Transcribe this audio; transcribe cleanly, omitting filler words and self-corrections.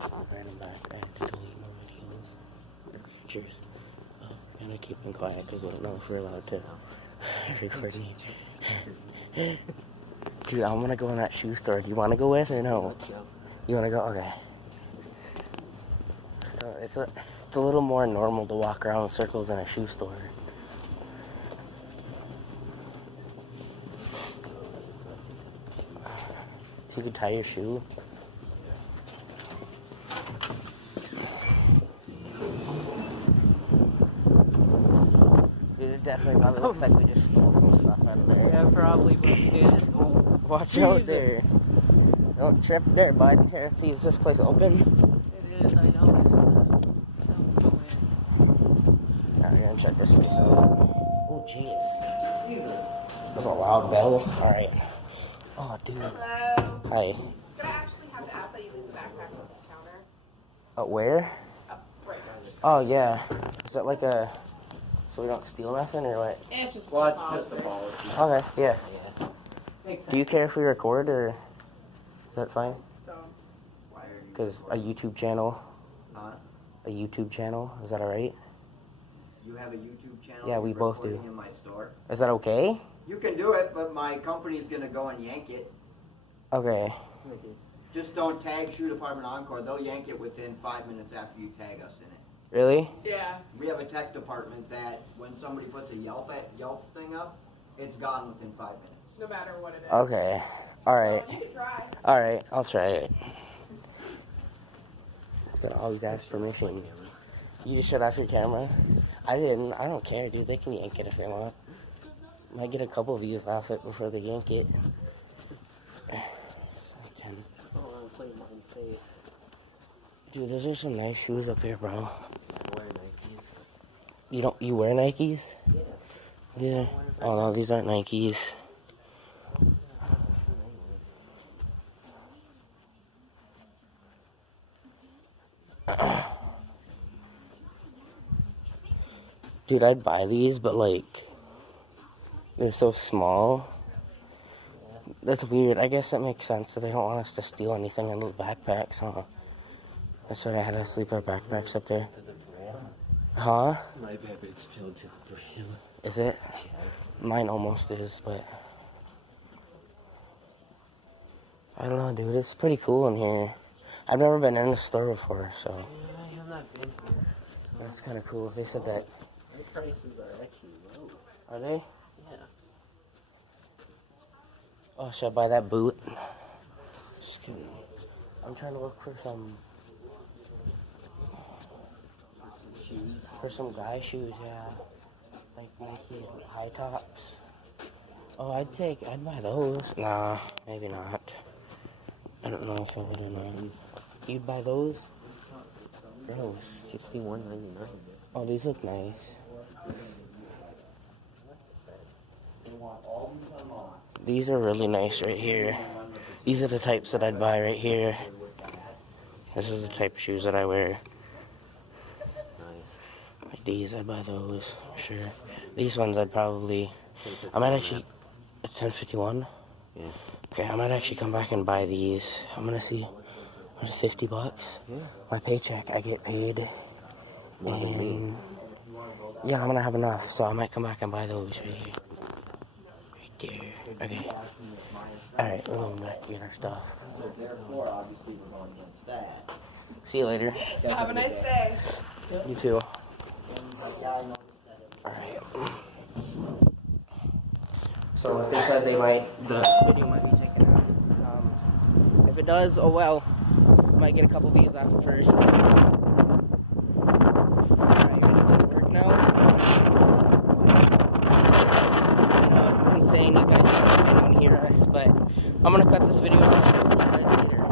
Random back. I had to delete more videos. Cheers. Oh, and I keep them quiet because I don't know if we're allowed to record me. Dude, I'm gonna go in that shoe store. Do you want to go with or no? You want to go? Okay. It's a little more normal to walk around in circles in a shoe store. You could tie your shoe. Dude, it definitely probably looks like we just stole some stuff out of there. Yeah, probably, but we did. Watch out there. Don't trip there, bud. Here, let's see, is this place open? It is, I know. Alright, we're gonna check this place out. Oh, jeez. Jesus. That was a loud bell. Alright. Oh, dude. Hello. Hi. I'm gonna actually have to ask that you leave the backpacks on the counter. Where? Up right now. Oh, yeah. Is that like a... So we don't steal nothing, or what? It's just Well, that's just a policy. Okay, yeah. Makes Do you care if we record, or... Is that fine? So, Why are you? Because a YouTube channel... Huh? A YouTube channel, is that alright? You have a YouTube channel? Yeah, we You're both do. recording in my store? Is that okay? You can do it, but my company's gonna go and yank it. Okay. Just don't tag Shoe Department Encore. They'll yank it within 5 minutes after you tag us in it. Really? yeah. We have a tech department that when somebody puts a Yelp thing up, it's gone within 5 minutes. No matter what it is. Okay. Alright. You can try. Alright, I'll try it. Gotta always ask permission. You just shut off your camera? I didn't. I don't care, dude. They can yank it if they want. Might get a couple views off it before they yank it. Dude, those are some nice shoes up here, bro. I wear Nikes. You wear Nikes? Yeah. Yeah. Oh no, these aren't Nikes. Dude, I'd buy these, but like, they're so small. That's weird. I guess that makes sense that they don't want us to steal anything in those backpacks, huh? That's why I had to sleep our backpacks up there. Huh? My backpack's filled to the brim. Is it? Mine almost is, but I don't know, dude. It's pretty cool in here. I've never been in the store before, so Yeah, I've not been here. that's kind of cool. They said that. My prices are actually low. Are they? Yeah. Oh, should I buy that boot? Just kidding. I'm trying to look for some Shoes. guy shoes, yeah. Like Nike high tops. Oh, I'd buy those. Nah, maybe not. I don't know if I would or not. You'd buy those? Gross. $61.99. Oh, these look nice. These are really nice right here. These are the types that I'd buy right here. This is the type of shoes that I wear. Like these, I'd buy those, sure. These ones I might actually, it's 10.51? Yeah. Okay, I might actually come back and buy these. I'm gonna see, what, $50? Yeah. My paycheck, I get paid. More than me. And yeah, I'm gonna have enough, so I might come back and buy those right here. Right there. Okay. Alright, we're going back to get our stuff. So therefore, obviously, we're going against that. See you later. Have a nice day. You too. Alright. So they said the video might be taken out. If it does, oh well. Might get a couple views off it first. Alright, gonna go to work now. I know it's insane, you guys don't want to hear us, but I'm gonna cut this video off. See you guys later.